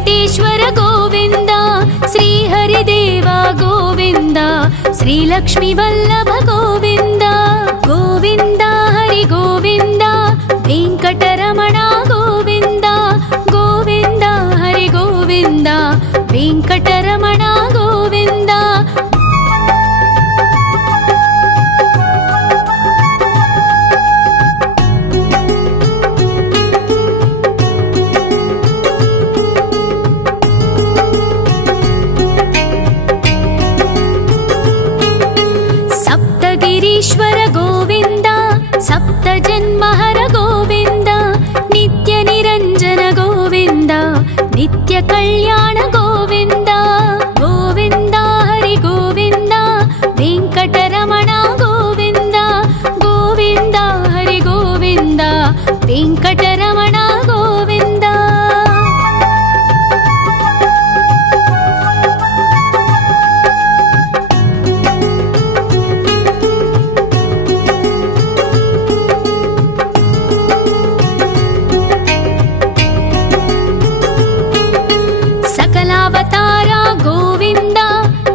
वेंकटेश्वर गोविंद श्रीहरिदेव गोविंद श्रीलक्ष्मी वल्लभ गोविंद गोविंद हरि गोविंद वेंकटरमण गोविंद गोविंद हरि गोविंद वेंकटरमण गोविंद सप्तगिरीश्वर गोविंद सप्तजन्महर गोविंद नित्य निरंजन गोविंद नित्य कल्याण गोविंद गोविंद हरि गोविंद वेंकटरमण गोविंद गोविंद हरि गोविंद वेंकटरमण गोविंद सकलावतारा गोविंद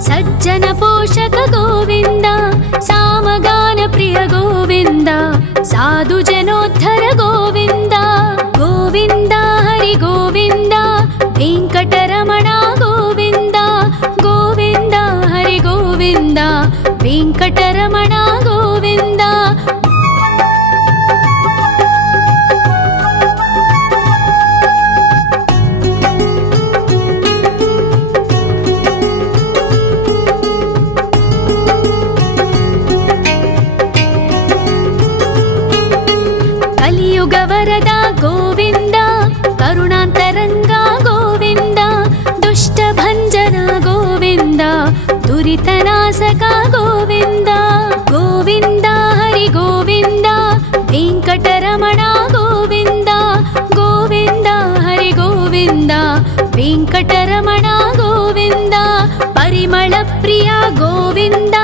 सज्जन पोषक गोविंद सामगान प्रिय गोविंद साधु जनोद्धर गोविंद गोविंद हरि गोविंद वेंकटरमण गोविंद गोविंद हरि गोविंद वेंकटरमण गोविंद कलियुगवरद गोविंद करुणांतरंग गोविंद दुष्टभंजन गोविंद दुरितनाशक गोविंद गोविंद हरि गोविंद वेंकटरमण गोविंद गोविंद हरि गोविंद वेंकटरमण गोविंद परिमल प्रिय गोविंद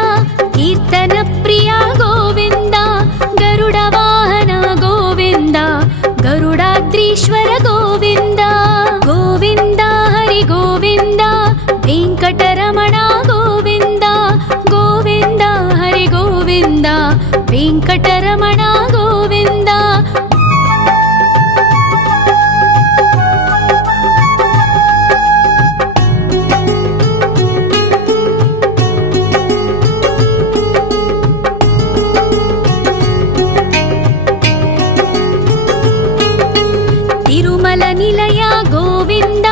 कीर्तन प्रिय गोविंद गरुड वाहन गोविंद गरुडाद्रीश्वर गोविंद गोविंद हरि गोविंद वेंकटरमण गोविंद गोविंद हरि गोविंद वेंकटरमण गोविंद तिरुमल निलय गोविंद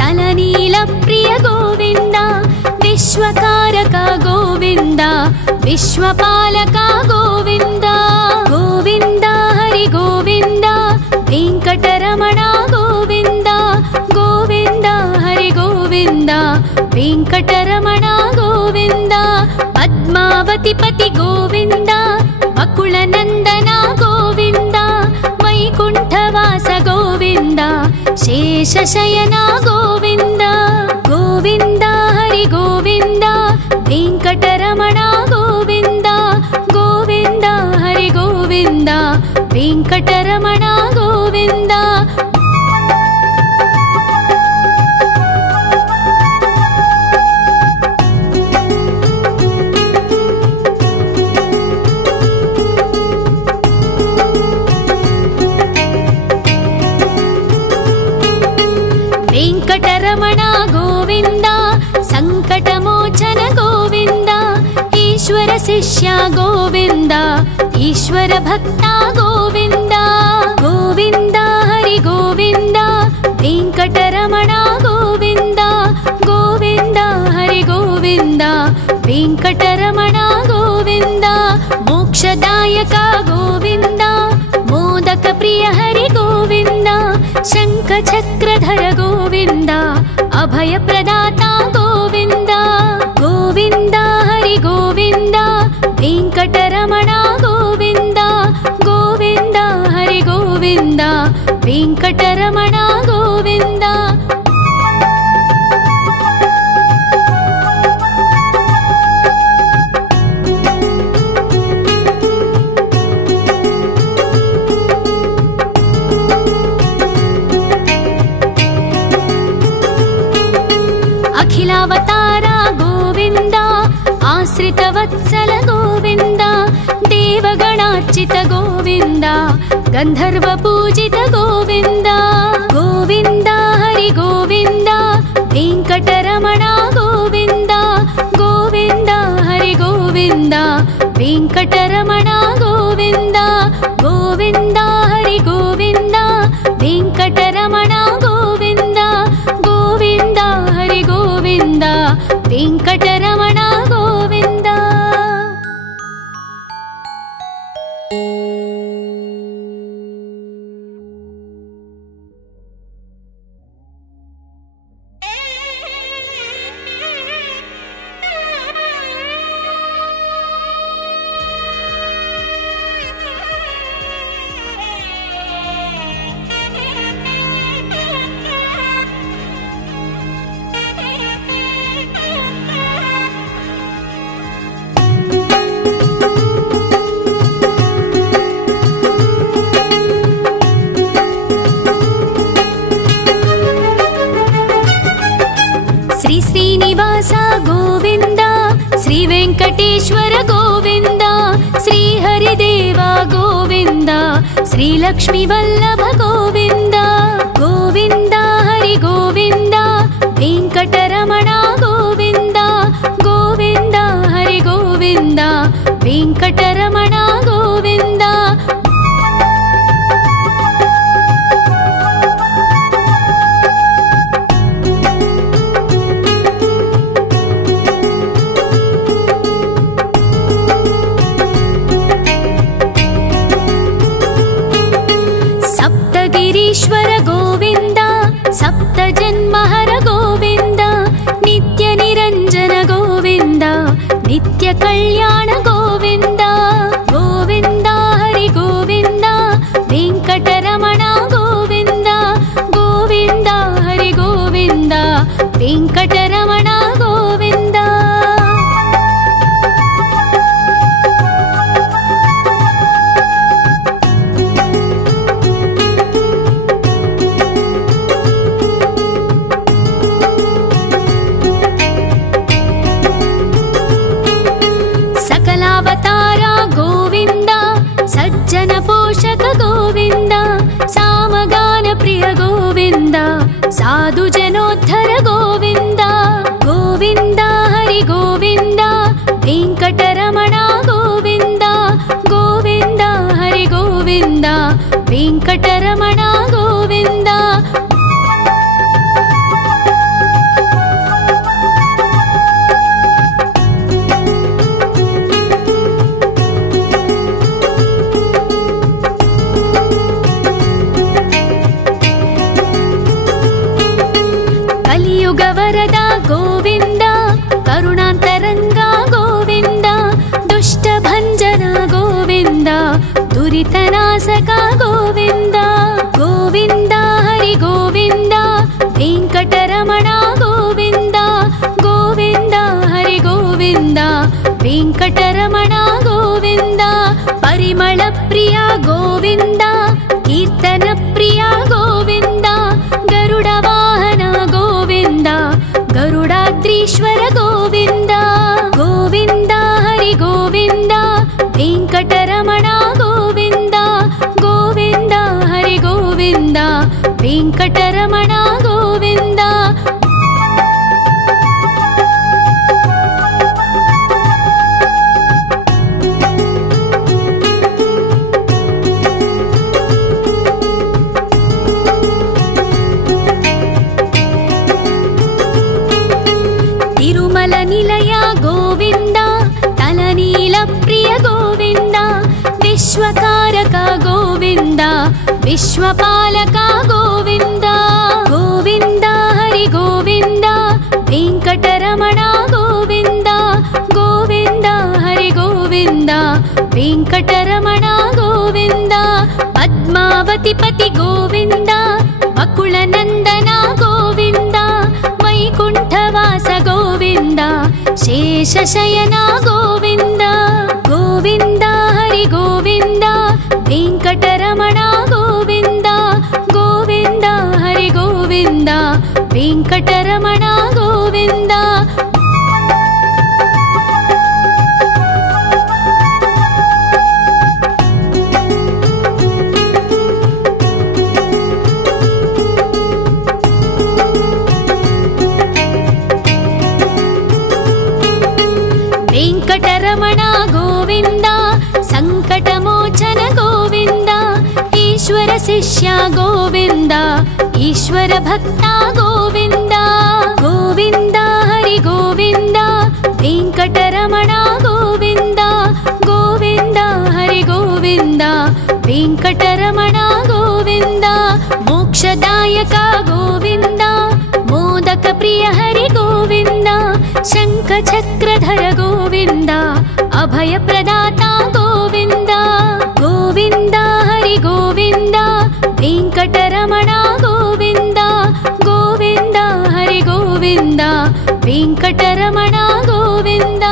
तलनील प्रिय गोविंद विश्वकारक गोविंद विश्वपालक गोविंद गोविंद हरि गोविंद वेंकटरमण गोविंद गोविंद हरि गोविंद वेंकटरमण गोविंद पद्मावती पति गोविंद वकुल नंदन गोविंद वैकुंठवास गोविंद शेषशयन गोविंद गोविंद हरि गोविंद वेंकटरमण गोविंद गोविंद हरि गोविंद वेंकटरमण गोविंद वेंकटरमण गोविंद संकटमोचन गोविंद ईश्वर शिष्य गोविंद ईश्वर भक्त गोविंद गोविंद हरि गोविंद वेंकटरमण गोविंद गोविंद हरि गोविंद वेंकटरमण गोविंद मोक्षदायक गोविंद मोदक प्रिय हरि गोविंद शंख चक्रधर गोविंद अभय प्रदाता गोविंद गोविंद हरि गोविंद वेंकटरमण गोविंद गोविंद हरि गोविंद वेंकटरमण गोविंद वत्सल गोविन्द देवगणार्चित गोविन्द गन्धर्व पूजित गोविन्द गोविन्द हरि गोविन्द वेङ्कटरमण गोविन्द गोविन्द हरि गोविन्द वेङ्कटरमण गोविन्द गोविन्द हरि गोविन्द वेङ्कटरमण गोविन्द गोविन्द हरि गोविन्द वेङ्कटरमण गोविन्द। वेङ्कटेश्वर गोविन्द श्री हरिदेव गोविन्द श्री लक्ष्मी वल्लभ गोविन्द गोविन्द हरि गोविन्द वेङ्कटरमण गोविन्द गोविन्द हरि गोविन्द वेङ्कटरमण गोविन्द। ईश्वर गोविन्द सप्त जन्महर गोविन्द नित्य निरञ्जन गोविन्द नित्य कल्याण गोविन्द गोविन्द हरि गोविन्द वेङ्कटरमण गोविन्द गोविन्द हरि गोविन्द वेङ्कटरमण गोविन्द। सज्जन पोषक गोविन्द सामगान प्रिय गोविन्द साधु जनोद्धर गोविन्द गोविन्द हरि गोविन्द वेङ्कटरमण गोविन्द गोविन्द हरि गोविन्द वेङ्कटरमण गोविन्द। वरद गोविन्द करुणान्तरङ्ग गोविन्द दुष्टभञ्जन गोविन्द दुरितनाशक गोविन्द गोविन्द हरि गोविन्द वेङ्कटरमण गोविन्द गोविन्द हरि गोविन्द वेङ्कटरमण गोविन्द। परिमल प्रिय गोविन्द कीर्तन प्रिय गोविन्द गरुड वाहन गोविन्द गरुडाद्रीश्वर गोविन्द गोविन्द हरि गोविन्द वेङ्कटरमण गोविन्द गोविन्द हरि गोविन्द वेङ्कटरमण गोविन्द। तिरुमल निलय गोविन्द तलनील प्रिय गोविन्द विश्वकारक गोविन्द विश्वपालक गोविन्द गोविन्द हरि गोविन्द वेङ्कटरमण गोविन्द गोविन्द हरि गोविन्द वेङ्कटरमण गोविन्द। पद्मावती पति गोविन्द वकुलनन्दन गोविन्द वैकुण्ठवास गोविन्द शेषशयन गोविन्द गोविन्द हरि गोविन्द वेङ्कटरमण गोविन्द गोविन्द हरि गोविन्द वेङ्कटरमण गोविन्द। ವೆಂಕಟರಮಣ ಗೋವಿಂದ ಸಂಕಟಮೋಚನ ಗೋವಿಂದ ಈಶ್ವರ ಶಿಷ್ಯ ಗೋವಿಂದ ಈಶ್ವರ ಭಕ್ತ ಗೋವಿಂದ ಗೋವಿಂದ ಹರಿ ಗೋವಿಂದ ವೆಂಕಟರಮಣ ಗೋವಿಂದ ಗೋವಿಂದ ಹರಿ ಗೋವಿಂದ ವೆಂಕಟರಮಣ ಗೋವಿಂದ ಮೋಕ್ಷದಾಯಕ ಗೋವಿಂದ ಮೋದಕ ಪ್ರಿಯ ಹರಿ ಗೋವಿಂದ ಶಂಖ ಚಕ್ರಧರ ಗೋವಿಂದ ಅಭಯ ಪ್ರದಾತ ಗೋವಿಂದ ಗೋವಿಂದ ಹರಿ ಗೋವಿಂದ ವೆಂಕಟರಮಣ ಗೋವಿಂದ ಗೋವಿಂದ ಹರಿ ಗೋವಿಂದ ವೆಂಕಟರಮಣ ಗೋವಿಂದ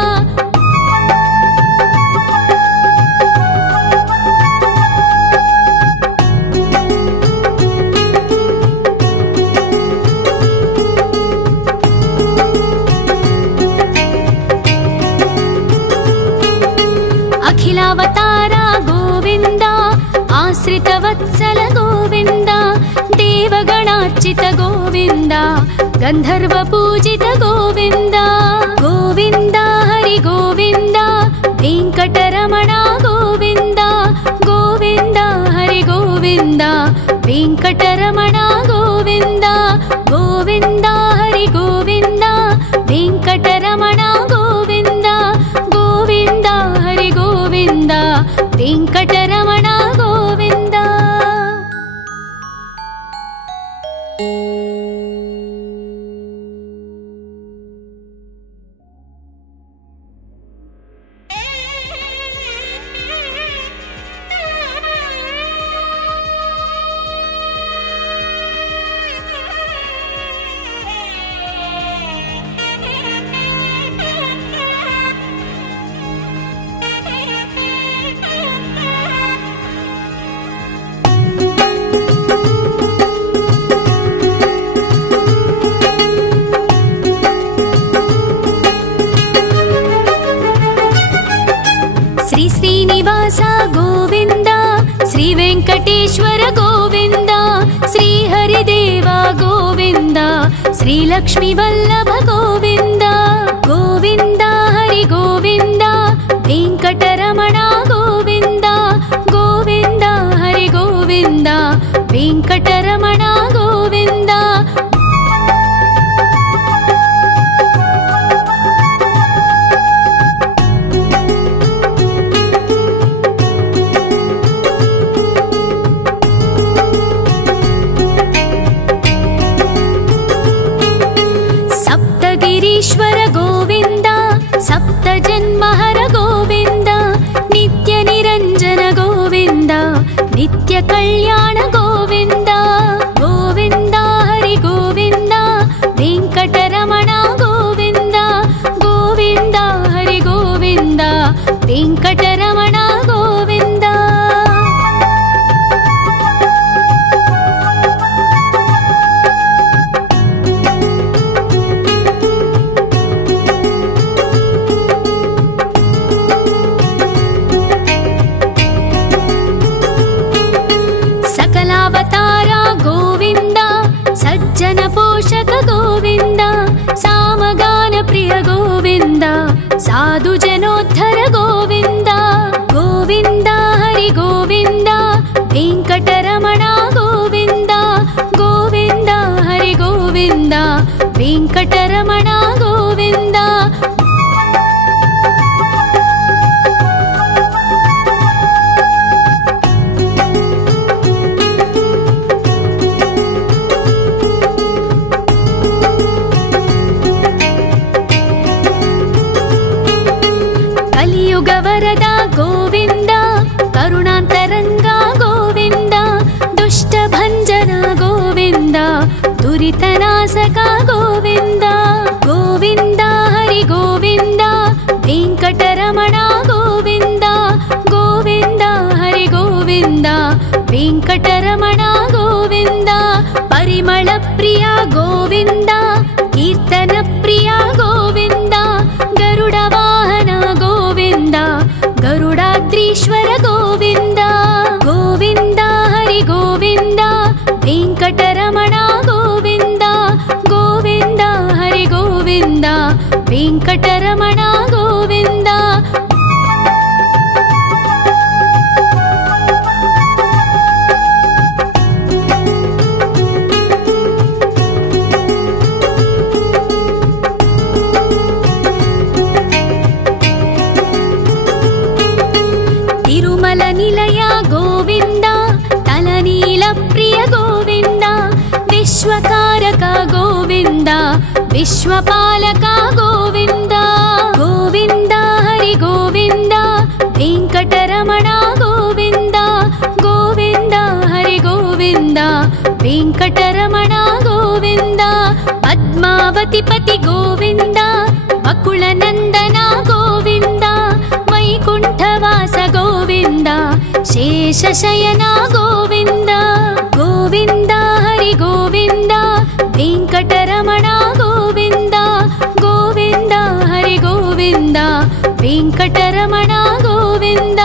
ಅಖಿಲಾವತಾರ ಗೋವಿಂದ ಆಶ್ರಿತವತ್ಸಲ ಗೋವಿಂದ ದೇವಗಣಾರ್ಚಿತ ಗೋವಿಂದ ಗಂಧರ್ವ ಪೂಜಿತ ಗೋವಿಂದ ಗೋವಿಂದ ಹರಿ ಗೋವಿಂದ ವೆಂಕಟರಮಣ ಗೋವಿಂದ ಗೋವಿಂದ ಹರಿ ಗೋವಿಂದ ವೆಂಕಟರಮಣ ಗೋವಿಂದ ಗೋವಿಂದ ಹರಿ ಗೋವಿಂದ ವೆಂಕಟರಮಣ ಗೋವಿಂದ ಗೋವಿಂದ ಹರಿ ಗೋವಿಂದ ವೆಂಕಟರಮಣ ಗೋವಿಂದ ಶ್ರೀನಿವಾಸ ಗೋವಿಂದ ಶ್ರೀ ವೆಂಕಟೇಶ್ವರ ಗೋವಿಂದ ಶ್ರೀ ಹರಿದೇವ ಗೋವಿಂದ ಶ್ರೀ ಲಕ್ಷ್ಮೀ ವಲ್ಲಭ ಗೋವಿಂದ ಗೋವಿಂದ ಹರಿ ಗೋವಿಂದ ವೆಂಕಟರಮಣ ಗೋವಿಂದ ಗೋವಿಂದ ಹರಿ ಗೋವಿಂದ ವೆಂಕಟರಮಣ ಗೋವಿಂದ ಗಿರೀಶ್ವರ ಗೋವಿಂದ ಸಪ್ತ ಜನ್ಮಹರ ಗೋವಿಂದ ನಿತ್ಯ ನಿರಂಜನ ಗೋವಿಂದ ನಿತ್ಯ ಕಲ್ಯಾಣ ಗೋವಿಂದ ಗೋವಿಂದ ಹರಿ ಗೋವಿಂದ ವೆಂಕಟರಮಣ ಗೋವಿಂದ ಗೋವಿಂದ ಹರಿ ಗೋವಿಂದ ವೆಂಕಟರಮಣ ಗೋವಿಂದ ಅವತಾರ ಗೋವಿಂದ ಸಜ್ಜನ ಪೋಷಕ ಗೋವಿಂದ ಸಾಮಗಾನ ಪ್ರಿಯ ಗೋವಿಂದ ಸಾಧು ಜನೋದ್ಧರ ಗೋವಿಂದ ಗೋವಿಂದ ಹರಿ ಗೋವಿಂದ ವೆಂಕಟರಮಣ ಗೋವಿಂದ ಗೋವಿಂದ ಹರಿ ಗೋವಿಂದ ವೆಂಕಟರಮಣ ಗೋವಿಂದ ಕಲಿಯುಗವರದ ಗೋವಿಂದ ಕರುಣಾಂತರಂಗ ಗೋವಿಂದ ದುಷ್ಟ ಭಂಜನ ಗೋವಿಂದ ದುರಿತನಾಶಕ ಗೋವಿಂದ ಗೋವಿಂದ ಹರಿ ಗೋವಿಂದ ವೆಂಕಟರಮಣ ಗೋವಿಂದ ಗೋವಿಂದ ಹರಿ ಗೋವಿಂದ ವೆಂಕಟರಮಣ ಗೋವಿಂದ ಪರಿಮಳ ಪ್ರಿಯ ಗೋವಿಂದ ಕೀರ್ತನ ಪ್ರಿಯ ಗೋವಿಂದ ಗರುಡ ವಾಹನ ಗೋವಿಂದ ಗರುಡಾದ್ರೀಶ್ವರ ಗೋವಿಂದ ಗೋವಿಂದ ಹರಿ ಗೋವಿಂದ ವೆಂಕಟರಮಣ ಗೋವಿಂದ ಗೋವಿಂದ ಹರಿ ಗೋವಿಂದ ವೆಂಕಟರಮಣ ಗೋವಿಂದ विश्वकारक गोविन्द विश्वपालक गोविन्द गोविन्द हरि गोविन्द वेङ्कटरमण गोविन्द गोविन्द हरि गोविन्द वेङ्कटरमण गोविन्द पद्मावतिपति गोविन्द वकुलनन्दन गोविन्द वैकुण्ठवास गोविन्द शेषशयन गोविन्द गोविन्द हरि गोविन्द वेङ्कटरमण गोविन्द गोविन्द हरि गोविन्द वेङ्कटरमण गोविन्द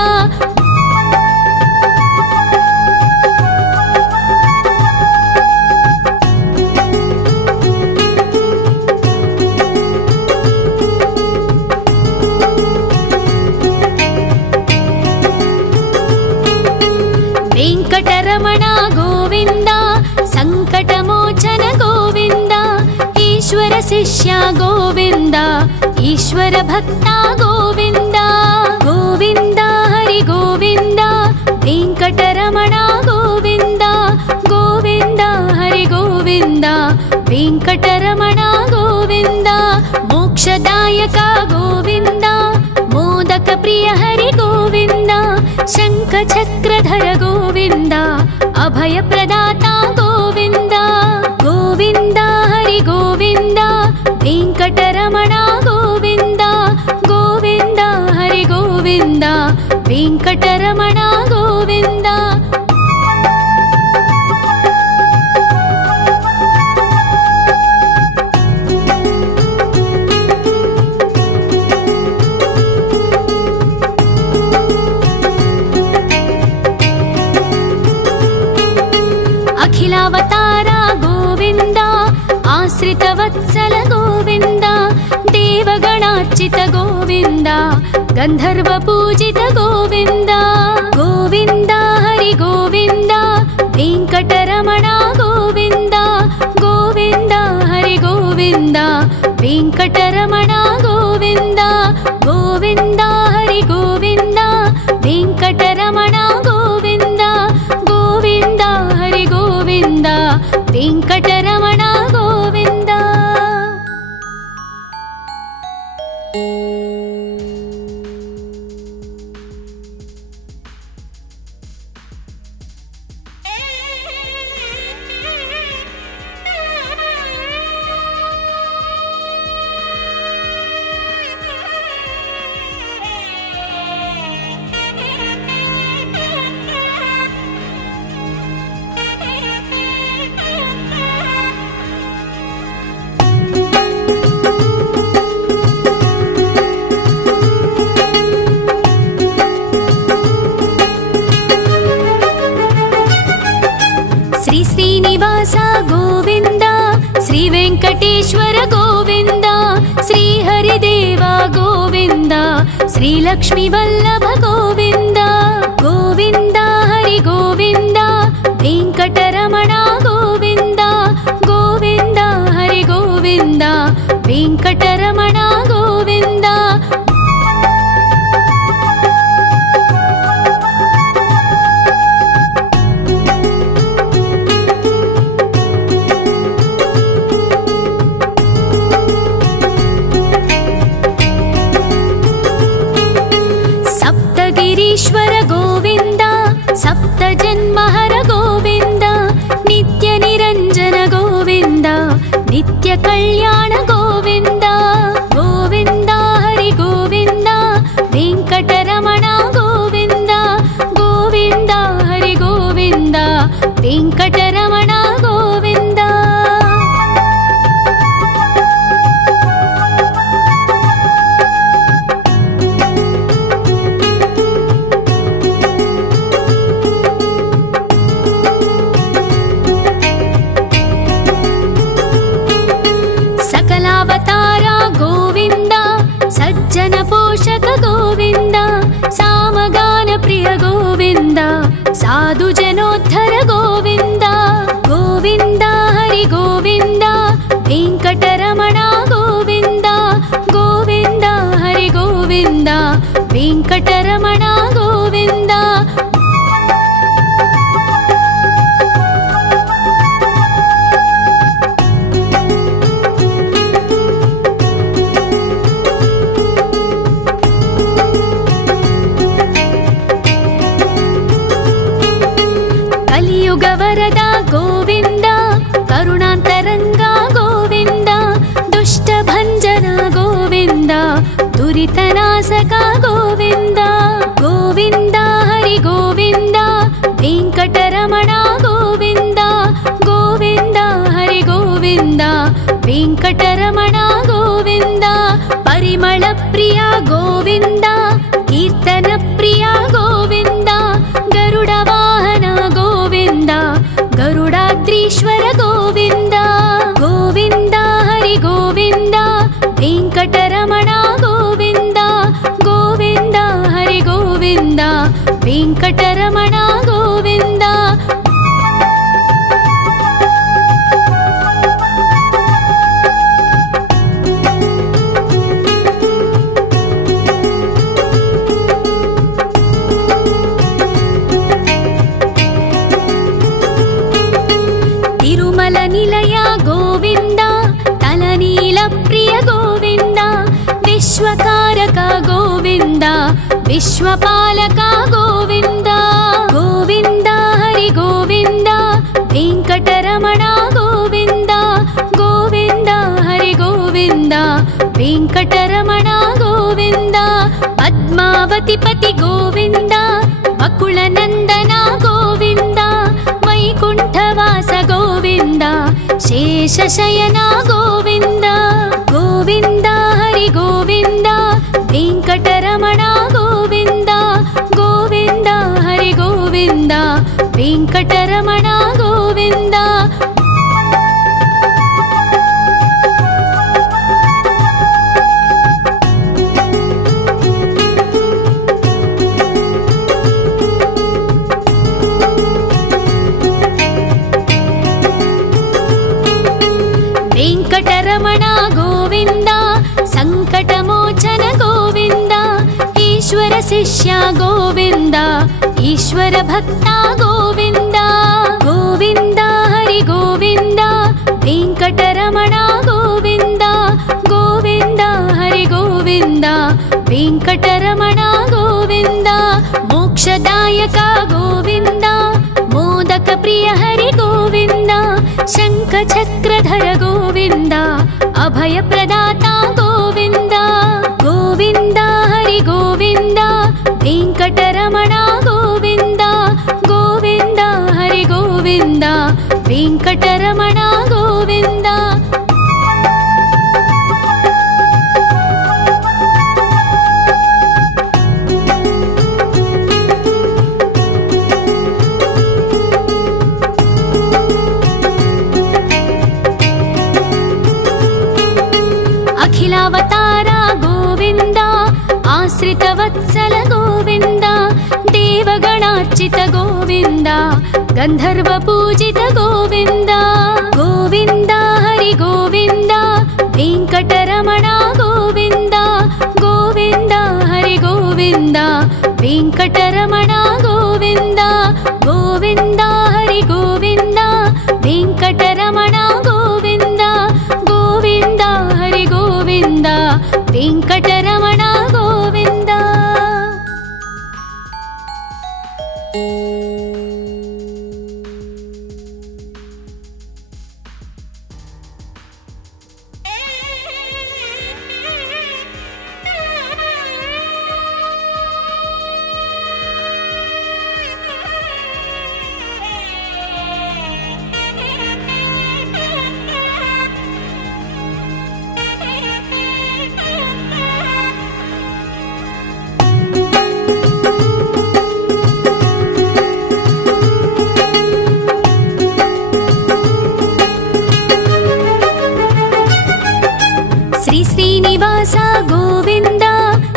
वेङ्कटरमण गोविन्द संकटमोचन गोविन्द ईश्वर शिष्य गोविन्द ईश्वर भक्त गोविन्द गोविन्द हरि गोविन्द वेङ्कटरमण गोविन्द गोविन्द हरि गोविन्द वेङ्कटरमण गोविन्द मोक्षदायक गोविन्द मोदक प्रिय हरि गोविन्द शङ्खचक्रधर गोविन्द अभयप्रदाता गोविन्द गोविन्द हरि गोविन्द वेङ्कटरमण गोविन्द गोविन्द हरि गोविन्द वेङ्कटरमण गोविन्द अखिलावतार गोविन्द आश्रितवत्सल गोविन्द देवगणार्चित गोविन्द गन्धर्वपूजित गोविन्द गोविन्द हरि गोविन्द वेङ्कटरमण गोविन्द गोविन्द हरि गोविन्द वेङ्कटरमण गोविन्द गोविन्द हरि गोविन्द वेङ्कटरमण गोविन्द गोविन्द हरि गोविन्द वेङ्कटरमण गोविन्द श्रीनिवास गोविन्द श्री वेङ्कटेश्वर गोविन्द श्री हरिदेव गोविन्द श्री लक्ष्मीवल्लभ गोविन्द गोविन्द हरि गोविन्द वेङ्कटरमण गोविन्द गोविन्द हरि गोविन्द वेङ्कटरमण गोविन्द ईश्वर गोविन्द सप्तजन्महर गोविन्द नित्य निरञ्जन गोविन्द नित्य कल्याण गोविन्द गोविन्द हरि गोविन्द वेङ्कटरमण गोविन्द गोविन्द हरि गोविन्द वेङ्कटरमण गोविन्द सकलावतार गोविन्द सज्जन पोषक गोविन्द सामगान प्रिय गोविन्द साधु जनोद्धर गोविन्द गोविन्द हरि गोविन्द वेङ्कटरमण गोविन्द गोविन्द हरि गोविन्द वेङ्कटरमण गोविन्द ಗೋವಿಂದ ಗೋವಿಂದ ಹರಿ ಗೋವಿಂದ ವೆಂಕಟರಮಣ ಗೋವಿಂದ ಗೋವಿಂದ ಹರಿ ಗೋವಿಂದ ವೆಂಕಟರಮಣ ಗೋವಿಂದ ಪರಿಮಳ ಪ್ರಿಯ ಗೋವಿಂದ ಕೀರ್ತನ ಪ್ರಿಯ ಗೋವಿಂದ ಗರುಡ ವಾಹನ ಗೋವಿಂದ ಗರುಡಾದ್ರೀಶ್ವರ ಗೋವಿಂದ ಗೋವಿಂದ ಹರಿ ಗೋವಿಂದ ವೆಂಕಟರಮಣ ಗೋವಿಂದ ಗೋವಿಂದ ಹರಿ ಗೋವಿಂದ ವೆಂಕಟರಮಣ ಗೋವಿಂದ ತಿರುಮಲ ನಿಲಯ ಗೋವಿಂದ ತಲನೀಲ ಪ್ರಿಯ ಗೋವಿಂದ ವಿಶ್ವಕಾರಕ ಗೋವಿಂದ ವಿಶ್ವಪಾಲಕ ಗೋವಿಂದ ಗೋವಿಂದ ಹರಿ ಗೋವಿಂದ ವೆಂಕಟರಮಣ ಗೋವಿಂದ ಗೋವಿಂದ ಹರಿ ಗೋವಿಂದ ವೆಂಕಟರಮಣ ಗೋವಿಂದ ಪದ್ಮಾವತಿ ಪತಿ ಗೋವಿಂದ ವಕುಳ ನಂದನ ಗೋವಿಂದ ವೈಕುಂಠವಾಸ ಗೋವಿಂದ ಶೇಷಶಯನ ಗೋವಿಂದ ಗೋವಿಂದ ಹರಿ ಗೋವಿಂದ ವೆಂಕಟರಮಣ ಗೋವಿಂದ ಗೋವಿಂದ ಹರಿ ಗೋವಿಂದ ವೆಂಕಟರಮಣ ಗೋವಿಂದ ವೆಂಕಟರಮಣ ಗೋವಿಂದ ಸಂಕಟಮೋಚನ ಗೋವಿಂದ ಈಶ್ವರ ಶಿಷ್ಯ ಗೋವಿಂದ ಈಶ್ವರ ಭಕ್ತ ಗೋವಿಂದ ಗೋವಿಂದ ಹರಿ ಗೋವಿಂದ ವೆಂಕಟರಮಣ ಗೋವಿಂದ ಗೋವಿಂದ ಹರಿ ಗೋವಿಂದ ವೆಂಕಟರಮಣ ಗೋವಿಂದ ಮೋಕ್ಷದಾಯಕ ಗೋವಿಂದ ಮೋದಕ ಪ್ರಿಯ ಹರಿ ಗೋವಿಂದ ಶಂಖ ಚಕ್ರಧರ ಗೋವಿಂದ ಅಭಯ ಪ್ರದಾತ ಗೋವಿಂದ ಗೋವಿಂದ ಹರಿ ಗೋವಿಂದ ವೆಂಕಟರಮಣ ಗೋವಿಂದ ಗೋವಿಂದ ಹರಿ ಗೋವಿಂದ ವೆಂಕಟರಮಣ ಗೋವಿಂದ ಅಖಿಲಾವತಾರ ಗೋವಿಂದ ಆಶ್ರಿತ ವತ್ಸಲ ಗೋವಿಂದ ದೇವಗಣಾರ್ಚಿತ ಗೋವಿಂದ ಗಂಧರ್ವ ಪೂಜಿತ ಗೋವಿಂದ ಗೋವಿಂದ ಹರಿ ಗೋವಿಂದ ವೆಂಕಟರಮಣ ಗೋವಿಂದ ಗೋವಿಂದ ಹರಿ ಗೋವಿಂದ ವೆಂಕಟರಮಣ ಗೋವಿಂದ ಗೋವಿಂದ ಹರಿ ಗೋವಿಂದ ವೆಂಕಟರಮಣ ಗೋವಿಂದ ಗೋವಿಂದ ಹರಿ ಗೋವಿಂದ ವೆಂಕಟರಮಣ ಗೋವಿಂದ ಶ್ರೀನಿವಾಸ ಗೋವಿಂದ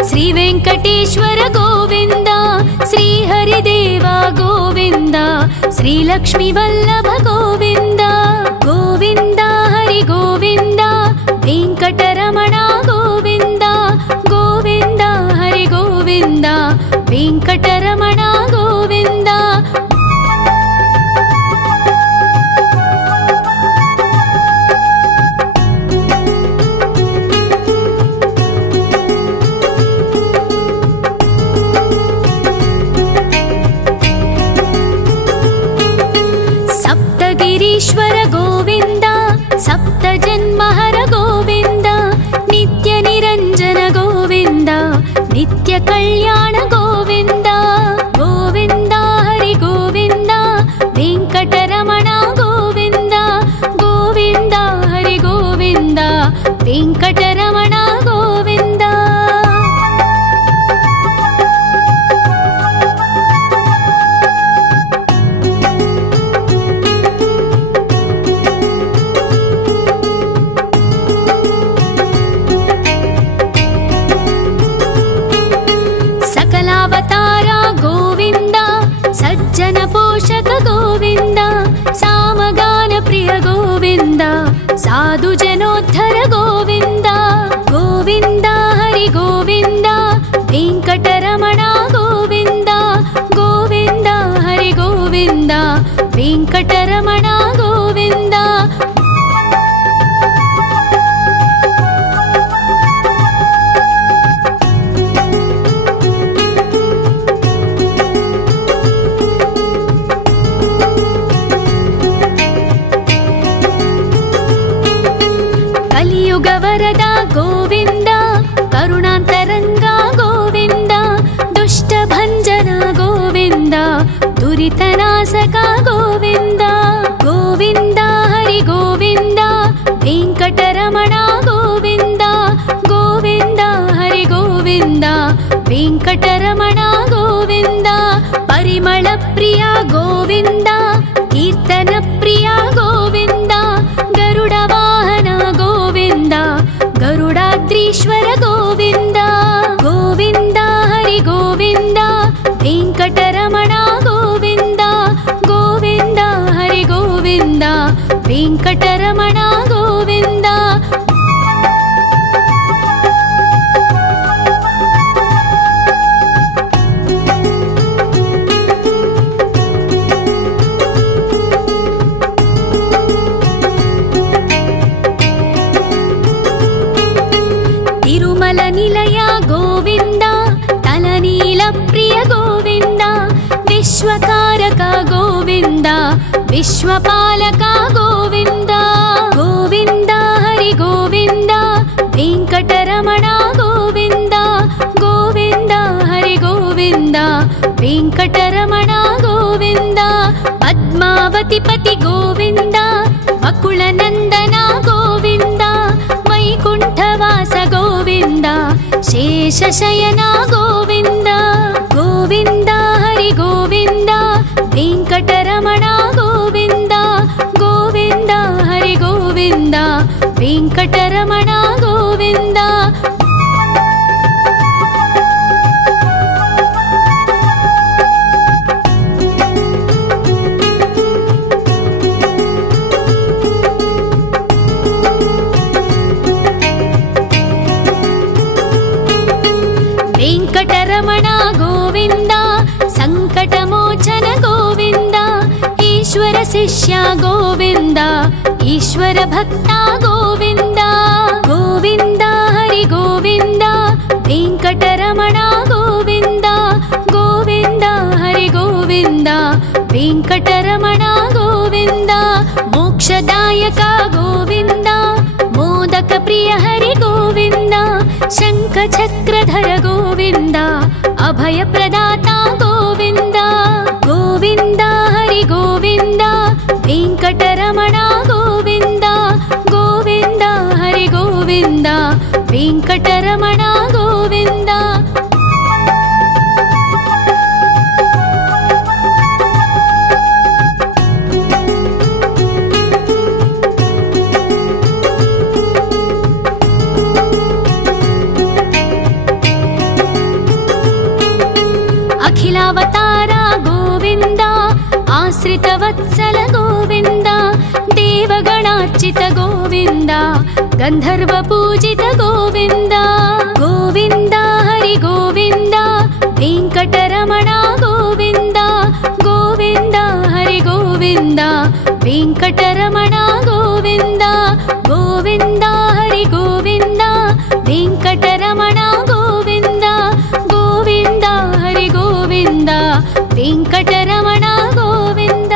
ಶ್ರೀ ವೆಂಕಟೇಶ್ವರ ಗೋವಿಂದ ಶ್ರೀ ಹರಿದೇವ ಗೋವಿಂದ ಶ್ರೀ ಲಕ್ಷ್ಮೀ ವಲ್ಲಭ ಗೋವಿಂದ ಗೋವಿಂದ ಹರಿ ಗೋವಿಂದ ವೆಂಕಟರಮಣ ಗೋವಿಂದ ಗೋವಿಂದ ಹರಿ ಗೋವಿಂದ ವೆಂಕಟರಮಣ ಗೋವಿಂದ ಗಿರೀಶ್ವರ ಗೋವಿಂದ ಸಪ್ತ ಜನ್ಮಹರ ಗೋವಿಂದ ನಿತ್ಯ ನಿರಂಜನ ಗೋವಿಂದ ನಿತ್ಯ कल्याण गोविन्द गोविन्द हरि गोविन्द वेङ्कटरमण गोविन्द गोविन्द हरि गोविन्द वेङ्कटरमण गोविन्द। सकलावतार गोविन्द सज्जन पोषक गोविन्द सामगान प्रिय गोविन्द साधु जनोद्धर गोविन्द गोविन्द हरि गोविन्द वेङ्कटरमण गोविन्द गोविन्द हरि गोविन्द वेङ्कटरमण गोविन्द। कलियुग वरद गोविन्द करुणान्तरङ्ग गोविन्द दुष्टभञ्जन गोविन्द दुरितनाशक गोविन्द गोविन्द हरि गोविन्द वेङ्कटरमण गोविन्द गोविन्द हरि गोविन्द वेङ्कटरमण गोविन्द। परिमल प्रिय गोविन्द कीर्तन प्रिय गोविन्द गरुड वाहन गोविन्द गरुडाद्रीश्वर गोविन्द गोविन्द हरि गोविन्द वेङ्कटरमण गोविन्द गोविन्द हरि गोविन्द वेङ्कटरमण गोविन्द। तिरुमल निलय गोविन्द तलनील प्रिय गोविन्द विश्वकारक गोविन्द विश्वपालक गोविन्द गोविन्द हरि गोविन्द वेङ्कटरमण गोविन्द गोविन्द हरि गोविन्द वेङ्कटरमण गोविन्द। पद्मावती पति गोविन्द वकुलनन्दन गोविन्द वैकुण्ठवास गोविन्द शेषशयन गोविन्द गोविन्द हरि गोविन्द वेङ्कटरमण गोविन्द गोविन्द हरि गोविन्द वेङ्कटरमण गोविन्द। वेङ्कटरमण गोविन्द सङ्कटमोचन गोविन्द ईश्वर शिष्य गोविन्द ईश्वर भक्त गोविन्द गोविन्द हरि गोविन्द वेङ्कटरमण गोविन्द गोविन्द हरि गोविन्द वेङ्कटरमण गोविन्द। मोक्षदायक गोविन्द मोदक प्रिय हरि गोविन्द शङ्खचक्रधर गोविन्द अभयप्रदाता गोविन्द गोविन्द हरि गोविन्द वेङ्कटरमण गोविन्द गोविन्द हरि गोविन्द वेङ्कटरमण गोविन्द। अखिलावतार गोविन्द आश्रितवत्सल गोविन्द देवगणार्चित गोविन्द गन्धर्व पूजित गोविन्द गोविन्द हरि गोविन्द वेङ्कटरमण गोविन्द गोविन्द हरि गोविन्द वेङ्कटरमण गोविन्द गोविन्द हरि गोविन्द वेङ्कटरमण गोविन्द गोविन्द हरि गोविन्द वेङ्कटरमण गोविन्द।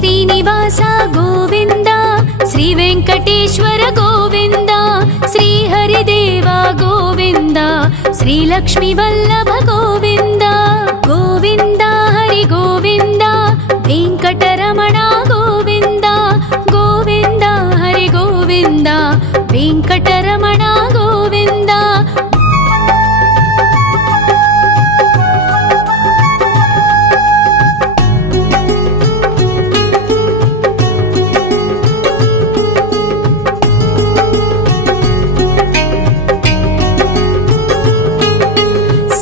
ಶ್ರೀನಿವಾಸ ಗೋವಿಂದ, ಶ್ರೀ ವೆಂಕಟೇಶ್ವರ ಗೋವಿಂದ, ಶ್ರೀ ಹರಿದೇವ ಗೋವಿಂದ, ಶ್ರೀ ಲಕ್ಷ್ಮೀ ವಲ್ಲಭ ಗೋವಿಂದ. ಗೋವಿಂದ ಹರಿ ಗೋವಿಂದ, ವೆಂಕಟರಮಣ ಗೋವಿಂದ, ಗೋವಿಂದ ಹರಿ ಗೋವಿಂದ, ವೆಂಕಟರಮಣ ಗೋವಿಂದ.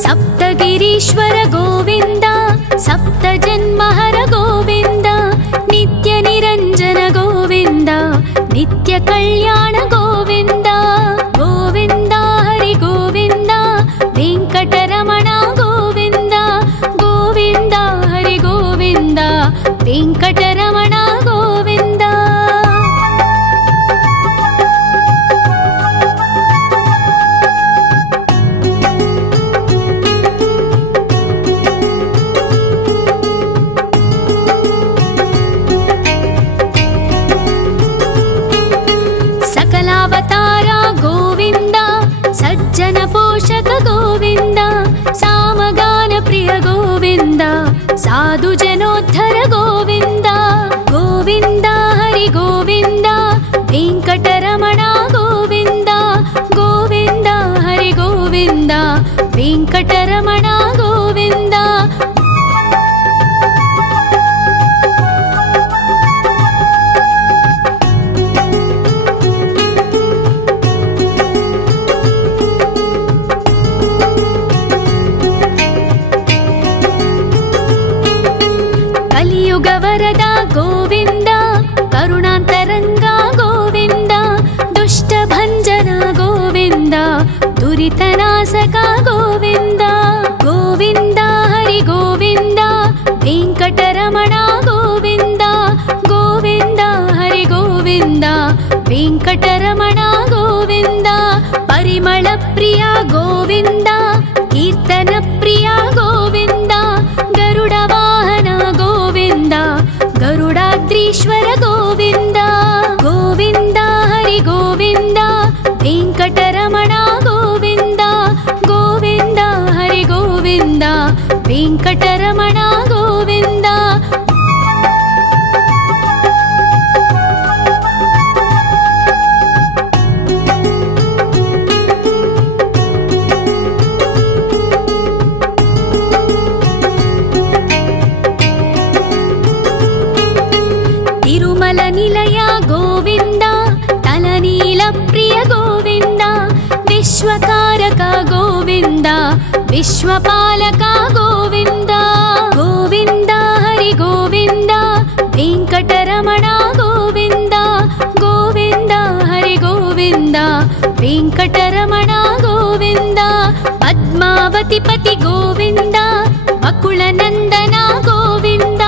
ಸಪ್ತಗಿರೀಶ್ವರ ಗೋವಿಂದ, ಸಪ್ತ ಜನ್ಮಹರ ಗೋವಿಂದ, ನಿತ್ಯ ನಿರಂಜನ ಗೋವಿಂದ, ನಿತ್ಯ ಕಲ್ಯಾಣ ಗೋವಿಂದ. ಗೋವಿಂದ ಹರಿ ಗೋವಿಂದ, ವೆಂಕಟರಮಣ ಗೋವಿಂದ, ಗೋವಿಂದ ಹರಿ ಗೋವಿಂದ, ವೆಂಕಟರಮಣ ಗೋವಿಂದ. ಸಕಲಾವತಾರ ಗೋವಿಂದ, ಸಜ್ಜನ ಪೋಷಕ ಗೋವಿಂದ, ಸಾಮಗಾನ ಪ್ರಿಯ ಗೋವಿಂದ, ಸಾಧು ಜನೋದ್ಧರ ಗೋವಿಂದ. ಗೋವಿಂದ ಹರಿ ಗೋವಿಂದ, ವೆಂಕಟರಮಣ ಗೋವಿಂದ, ಗೋವಿಂದ ಹರಿ ಗೋವಿಂದ, ವೆಂಕಟರಮಣ ಗೋವಿಂದ. ಕಲಿಯುಗ ವರದ ಗೋವಿಂದ, ಕರುಣಾಂತರಂಗ ಗೋವಿಂದ, ದುಷ್ಟ ಭಂಜನ ಗೋವಿಂದ, ದುರಿತನಾಶಕ ಗೋವಿಂದ. ಗೋವಿಂದ ಹರಿ ಗೋವಿಂದ, ವೆಂಕಟರಮಣ ಗೋವಿಂದ, ಗೋವಿಂದ ಹರಿ ಗೋವಿಂದ, ವೆಂಕಟರಮಣ ಗೋವಿಂದ. ಪರಿಮಳ ಪ್ರಿಯ ಗೋವಿಂದ, ಕೀರ್ತನ ಪ್ರಿಯ ಗೋವಿಂದ, ಗರುಡ ವಾಹನ ಗೋವಿಂದ, ಗರುಡಾದ್ರೀಶ್ವರ ಗೋವಿಂದ. ಗೋವಿಂದ ಹರಿ ಗೋವಿಂದ, ವೆಂಕಟರಮಣ ಗೋವಿಂದ, ಗೋವಿಂದ ಹರಿ ಗೋವಿಂದ, ವೆಂಕಟರಮಣ ಗೋವಿಂದ. ತಿರುಮಲ ನಿಲಯ ಗೋವಿಂದ, ತಲನೀಲ ಪ್ರಿಯ ಗೋವಿಂದ, ವಿಶ್ವಕಾರಕ ಗೋವಿಂದ, ವಿಶ್ವಪಾಲಕ ಗೋವಿಂದ. ಗೋವಿಂದ ಹರಿ ಗೋವಿಂದ, ವೆಂಕಟರಮಣ ಗೋವಿಂದ, ಗೋವಿಂದ ಹರಿ ಗೋವಿಂದ, ವೆಂಕಟರಮಣ ಗೋವಿಂದ. ಪದ್ಮಾವತಿ ಪತಿ ಗೋವಿಂದ, ವಕುಳ ನಂದನ ಗೋವಿಂದ,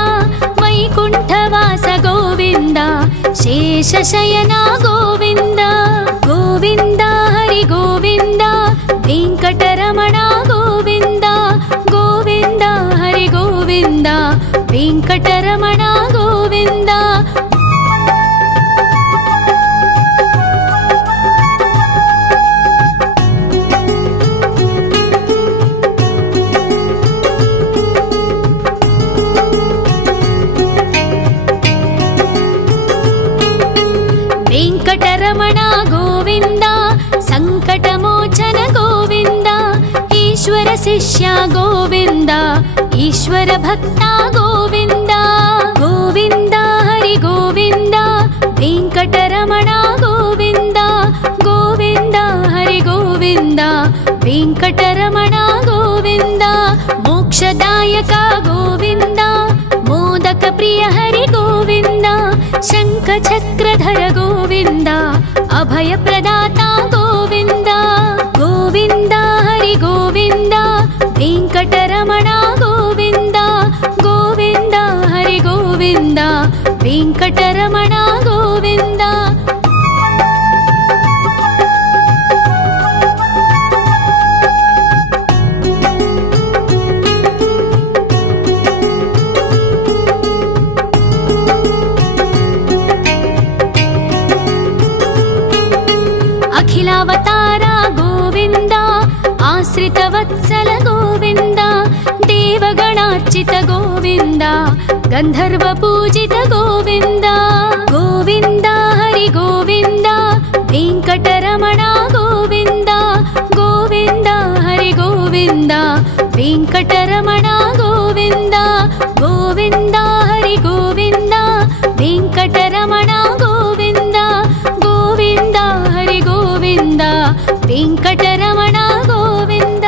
ವೈಕುಂಠವಾಸ ಗೋವಿಂದ, ಶೇಷಶಯನ ಗೋವಿಂದ. ಗೋವಿಂದ ಹರಿ ಗೋವಿಂದ, ವೆಂಕಟರಮಣ ಗೋವಿಂದ, ಗೋವಿಂದ ಹರಿ ಗೋವಿಂದ, ವೆಂಕಟರಮಣ ಗೋವಿಂದ. ವೆಂಕಟರಮಣ ಗೋವಿಂದ, ಸಂಕಟಮೋಚನ ಗೋವಿಂದ, ಈಶ್ವರ ಶಿಷ್ಯ ಗೋವಿಂದ, ಈಶ್ವರ ಭಕ್ತ ಗೋವಿಂದ. ಗೋವಿಂದ ಹರಿ ಗೋವಿಂದ, ವೆಂಕಟರಮಣ ಗೋವಿಂದ, ಗೋವಿಂದ ಹರಿ ಗೋವಿಂದ, ವೆಂಕಟರಮಣ ಗೋವಿಂದ. ಮೋಕ್ಷದಾಯಕ ಗೋವಿಂದ, ಮೋದಕ ಪ್ರಿಯ ಹರಿ ಗೋವಿಂದ, ಶಂಖ ಚಕ್ರಧರ ಗೋವಿಂದ, ಅಭಯ ಪ್ರದಾತ ಗೋವಿಂದ. ಗೋವಿಂದ ಹರಿ ಗೋವಿಂದ, ವೆಂಕಟರಮಣ ಗೋವಿಂದ, ಗೋವಿಂದ ಹರಿ ಗೋವಿಂದ, ವೆಂಕಟರಮಣ ಗೋವಿಂದ. वत्सल गोविन्द देवगणार्चित गोविन्द गन्धर्व पूजित गोविन्द गोविन्द हरि गोविन्द वेङ्कटरमण गोविन्द गोविन्द हरि गोविन्द वेङ्कटरमण गोविन्द गोविन्द हरि गोविन्द वेङ्कटरमण गोविन्द गोविन्द हरि गोविन्द वेङ्कटरमण गोविन्द।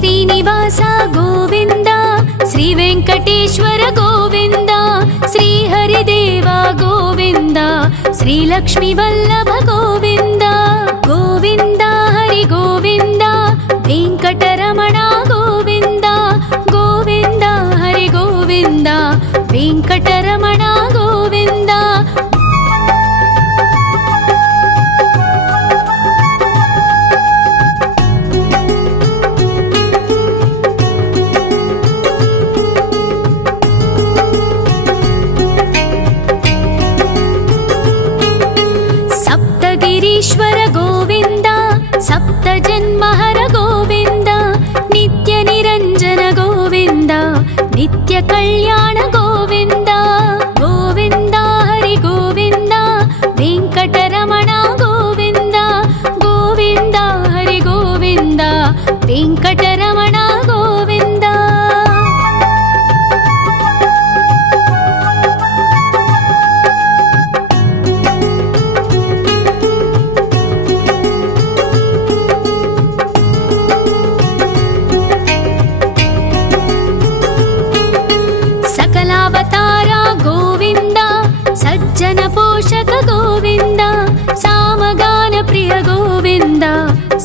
श्रीनिवास गोविन्द श्री वेङ्कटेश्वर गोविन्द श्री हरिदेव गोविन्द श्री लक्ष्मी वल्लभ गोविन्द गोविन्द हरि गोविन्द वेङ्कटरमण गोविन्द गोविन्द हरि गोविन्द वेङ्कटरमण गोविन्द। ईश्वर गोविन्द सप्त जन्महर गोविन्द नित्य निरञ्जन गोविन्द नित्य कल्याण गोविन्द गोविन्द हरि गोविन्द वेङ्कटरमण गोविन्द गोविन्द हरि गोविन्द वेङ्कटरमण गोविन्द। सज्जन पोषक गोविन्द सामगान प्रिय गोविन्द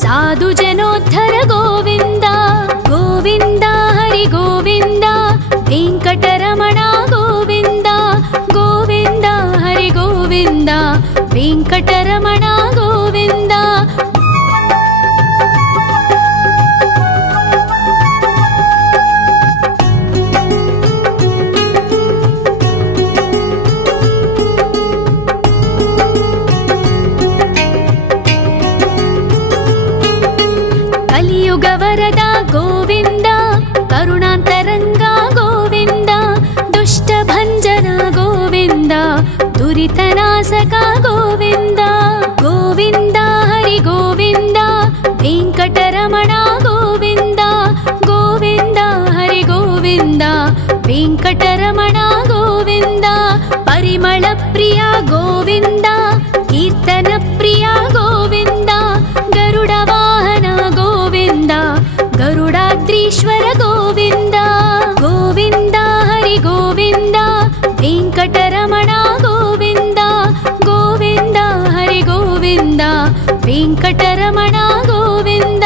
साधु जनोद्धर गोविन्द गोविन्द हरि गोविन्द वेङ्कटरमण गोविन्द गोविन्द हरि गोविन्द वेङ्कटरमण गोविन्द। वरद गोविन्द करुणान्तरङ्ग गोविन्द दुष्टभञ्जन गोविन्द दुरितनाशक गोविन्द गोविन्द हरि गोविन्द वेङ्कटरमण गोविन्द गोविन्द हरि गोविन्द वेङ्कटरमण गोविन्द। परिमल प्रिय गोविन्द कीर्तन प्रिय गोविन्द गरुड वाहन गोविन्द गरुडाद्रीश्वर गोविन्द गोविन्द हरि गोविन्द वेङ्कटरमण गोविन्द गोविन्द हरि गोविन्द वेङ्कटरमण गोविन्द।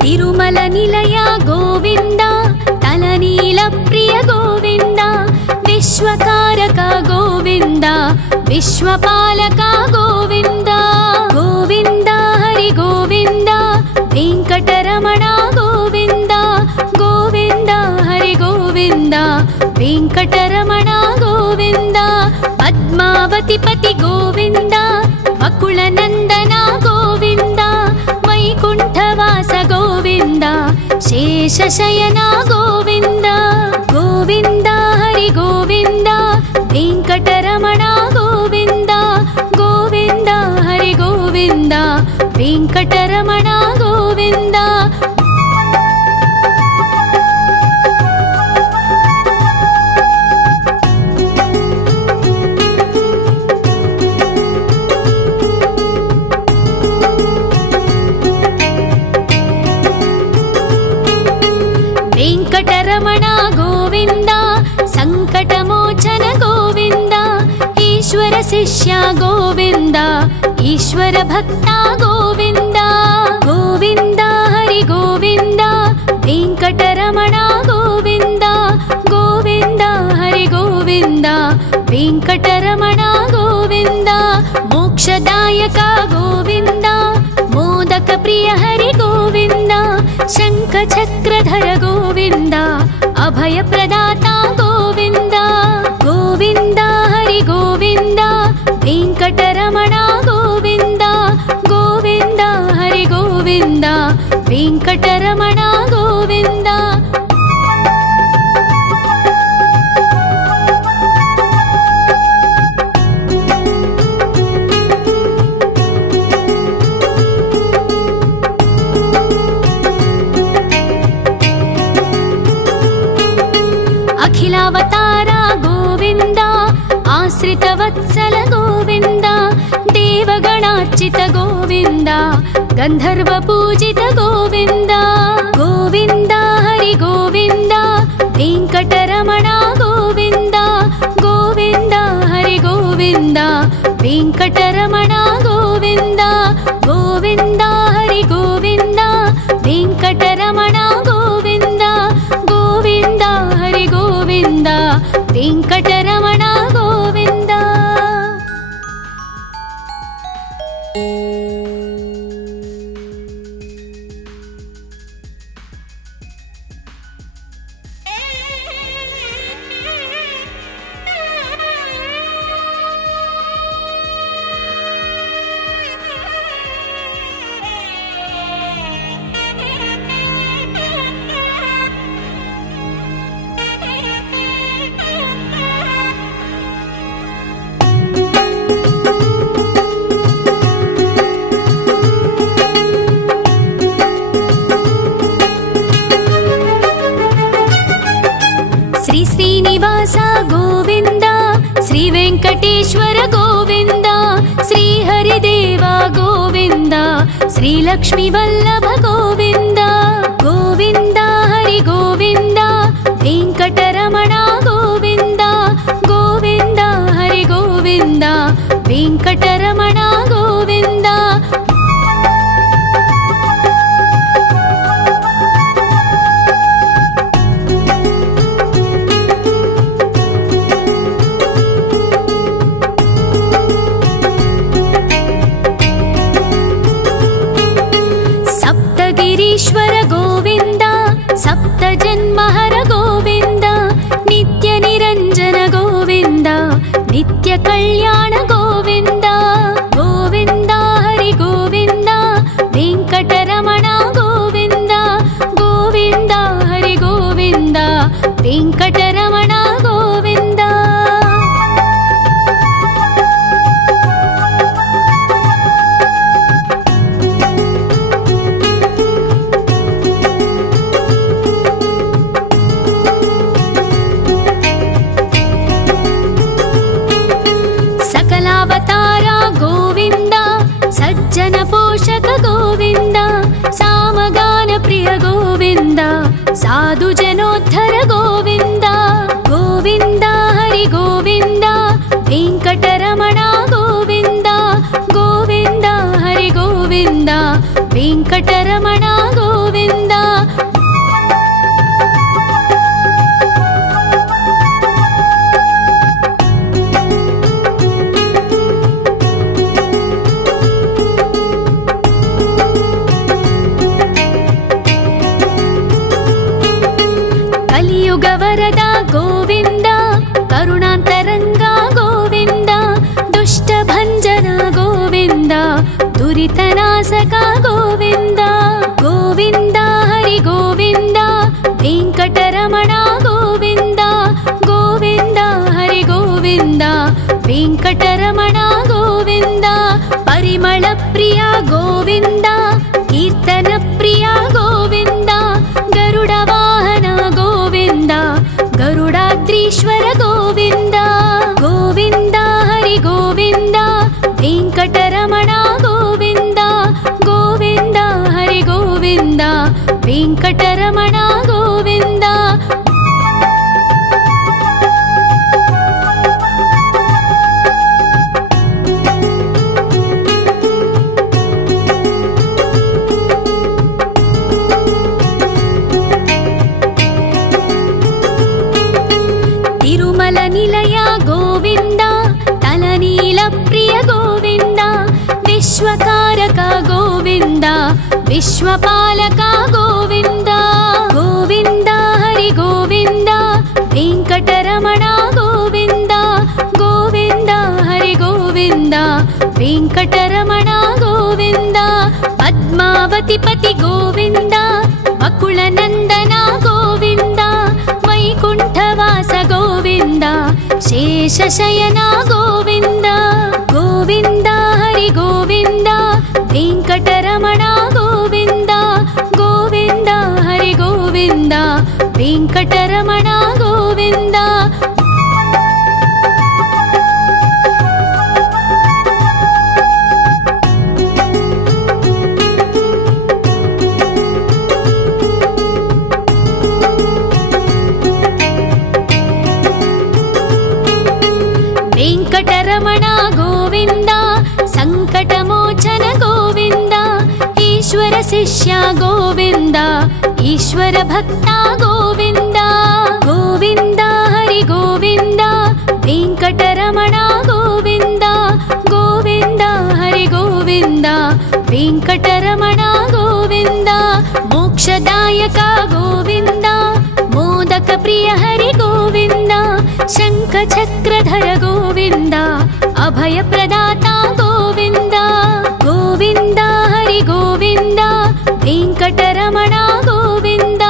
तिरुमल निलय गोविन्द तलनील प्रिय गोविन्द विश्वकारक गोविन्द विश्वपालक गोविन्द गोविन्द हरि गोविन्द वेङ्कटरमण गोविन्द गोविन्द हरि गोविन्द वेङ्कटरमण गोविन्द। पद्मावती पति गोविन्द वकुलनन्दन गोविन्द वैकुण्ठवास गोविन्द शेषशयन गोविन्द गोविन्द हरि गोविन्द वेङ्कटरमण गोविन्द गोविन्द हरि गोविन्द वेङ्कटरमण गोविन्द। ಶಿಷ್ಯ ಗೋವಿಂದ ಈಶ್ವರ ಭಕ್ತ ಗೋವಿಂದ ಗೋವಿಂದ ಹರಿ ಗೋವಿಂದ ವೆಂಕಟರಮಣ ಗೋವಿಂದ ಗೋವಿಂದ ಹರಿ ಗೋವಿಂದ ವೆಂಕಟರಮಣ ಗೋವಿಂದ ಮೋಕ್ಷದಾಯಕ ಗೋವಿಂದ ಮೋದಕ ಪ್ರಿಯ ಹರಿ ಗೋವಿಂದ ಶಂಖ ಚಕ್ರಧರ ಗೋವಿಂದ ಅಭಯ ಪ್ರದಾತ ಗೋವಿಂದ ಗೋವಿಂದ ಹರಿ ಗೋವಿಂದ ವೆಂಕಟರಮಣ ಗೋವಿಂದ ಗೋವಿಂದ ಹರಿ ಗೋವಿಂದ ವೆಂಕಟರಮಣ ಗೋವಿಂದ ಅಖಿಲಾವತಾರ ಗೋವಿಂದ ಆಶ್ರಿತವತ್ಸಲ ಗೋವಿಂದ ದೇವಗಣಾರ್ಚಿತ ಗೋವಿಂದ ಗಂಧರ್ವ ಪೂಜಿತ ಗೋವಿಂದ ಗೋವಿಂದ ಹರಿ ಗೋವಿಂದ ವೆಂಕಟರಮಣ ಗೋವಿಂದ ಗೋವಿಂದ ಹರಿ ಗೋವಿಂದ ವೆಂಕಟರಮಣ ಗೋವಿಂದ ಗೋವಿಂದ ಹರಿ ಗೋವಿಂದ ವೆಂಕಟರಮಣ ಗೋವಿಂದ ಗೋವಿಂದ ಹರಿ ಗೋವಿಂದ ವೆಂಕಟರಮಣ ಗೋವಿಂದ ಶ್ರೀ ಶ್ರೀನಿವಾಸ ಗೋವಿಂದ ಶ್ರೀ ವೆಂಕಟೇಶ್ವರ ಗೋವಿಂದ ಶ್ರೀ ಹರಿದೇವ ಗೋವಿಂದ ಶ್ರೀ ಲಕ್ಷ್ಮೀ ವಲ್ಲಭ ಗೋವಿಂದ ಗೋವಿಂದ ಹರಿ ಗೋವಿಂದ ವೆಂಕಟರಮಣ ಗೋವಿಂದ ಗೋವಿಂದ ಹರಿ ಗೋವಿಂದ ವೆಂಕಟರಮಣ ಗೋವಿಂದ ಸಪ್ತಗಿರೀಶ್ವರ ಗೋವಿಂದ ಸಪ್ತ ಜನ್ಮಹರ ಗೋವಿಂದ ನಿತ್ಯ ನಿರಂಜನ ಗೋವಿಂದ ನಿತ್ಯ ಕಲ್ಯಾಣ ಗೋವಿಂದ ಗೋವಿಂದ ಹರಿ ಗೋವಿಂದ ವೆಂಕಟರಮಣ ಗೋವಿಂದ ಗೋವಿಂದ ಹರಿ ಗೋವಿಂದ ವೆಂಕಟರಮಣ ಗೋವಿಂದ ಸಕಲಾವತಾರ ಗೋವಿಂದ ಸಜ್ಜನ ಪೋಷಕ ಗೋವಿಂದ ಸಾಮಗಾನ ಪ್ರಿಯ ಗೋವಿಂದ ಸಾಧು ಜನೋದ್ಧರ ಗೋವಿಂದ ಗೋವಿಂದ ಹರಿ ಗೋವಿಂದ ವೆಂಕಟರಮಣ ಗೋವಿಂದ ಗೋವಿಂದ ಹರಿ ಗೋವಿಂದ ವೆಂಕಟರಮಣ ಗೋವಿಂದ ಕಲಿಯುಗ ವರದ ಗೋವಿಂದ ಕರುಣಾಂತರಂಗ ಗೋವಿಂದ ದುಷ್ಟ ಭಂಜನ ಗೋವಿಂದ ದುರಿತನಾಶಕ ಗೋವಿಂದ ಗೋವಿಂದ ಹರಿ ಗೋವಿಂದ ವೆಂಕಟರಮಣ ಗೋವಿಂದ ಗೋವಿಂದ ಹರಿ ಗೋವಿಂದ ವೆಂಕಟರಮಣ ಗೋವಿಂದ ಪರಿಮಳ ಪ್ರಿಯ ಗೋವಿಂದ ಕೀರ್ತನ ಪ್ರಿಯ ಗೋವಿಂದ ಗರುಡ ವಾಹನ ಗೋವಿಂದ ಗರುಡಾದ್ರೀಶ್ವರ ಗೋವಿಂದ ಗೋವಿಂದ ಹರಿ ಗೋವಿಂದ ವೆಂಕಟರಮಣ ಗೋವಿಂದ ಗೋವಿಂದ ಹರಿ ಗೋವಿಂದ ವೆಂಕಟರಮಣ ಗೋವಿಂದ विश्वकारक गोविन्द विश्वपालक गोविन्द गोविन्द हरि गोविन्द वेङ्कटरमण गोविन्द गोविन्द हरि गोविन्द वेङ्कटरमण गोविन्द पद्मावतिपति गोविन्द वकुलनन्दन गोविन्द वैकुण्ठवास गोविन्द शेषशयन गोविन्द गोविन्द हरि गोविन्द वेङ्कटरमण गोविन्द गोविन्द हरि गोविन्द वेङ्कटरमण गोविन्द वेङ्कटरमण गोविन्द सङ्कटमोचन गोविन्द ईश्वर शिष्य गोविन्द ईश्वर भक्त गोविन्द गोविन्द हरि गोविन्द वेङ्कटरमण गोविन्द गोविन्द हरि गोविन्द वेङ्कटरमण गोविन्द मोक्षदायक गोविन्द मोदक प्रिय हरि गोविन्द शङ्खचक्रधर गोविन्द अभयप्रदाता गोविन्द गोविन्द हरि गोविन्द वेङ्कटरमण गोविन्द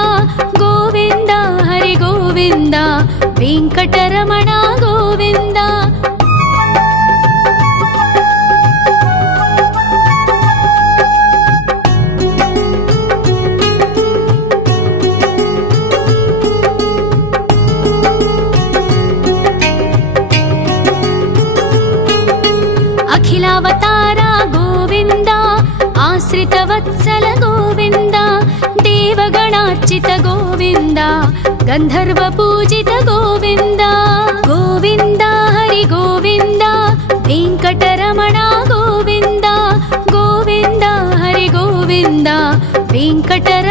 गोविन्द हरि गोविन्द वेङ्कटरमण गोविन्द अखिलावतार गोविन्द आश्रितवत्सल गोविन्द देवगणार्चित गोविन्द गन्धर्वपूजित गोविन्द गोविन्द हरि गोविन्द वेङ्कटरमण गोविन्द गोविन्द हरि गोविन्द वेङ्कटरमण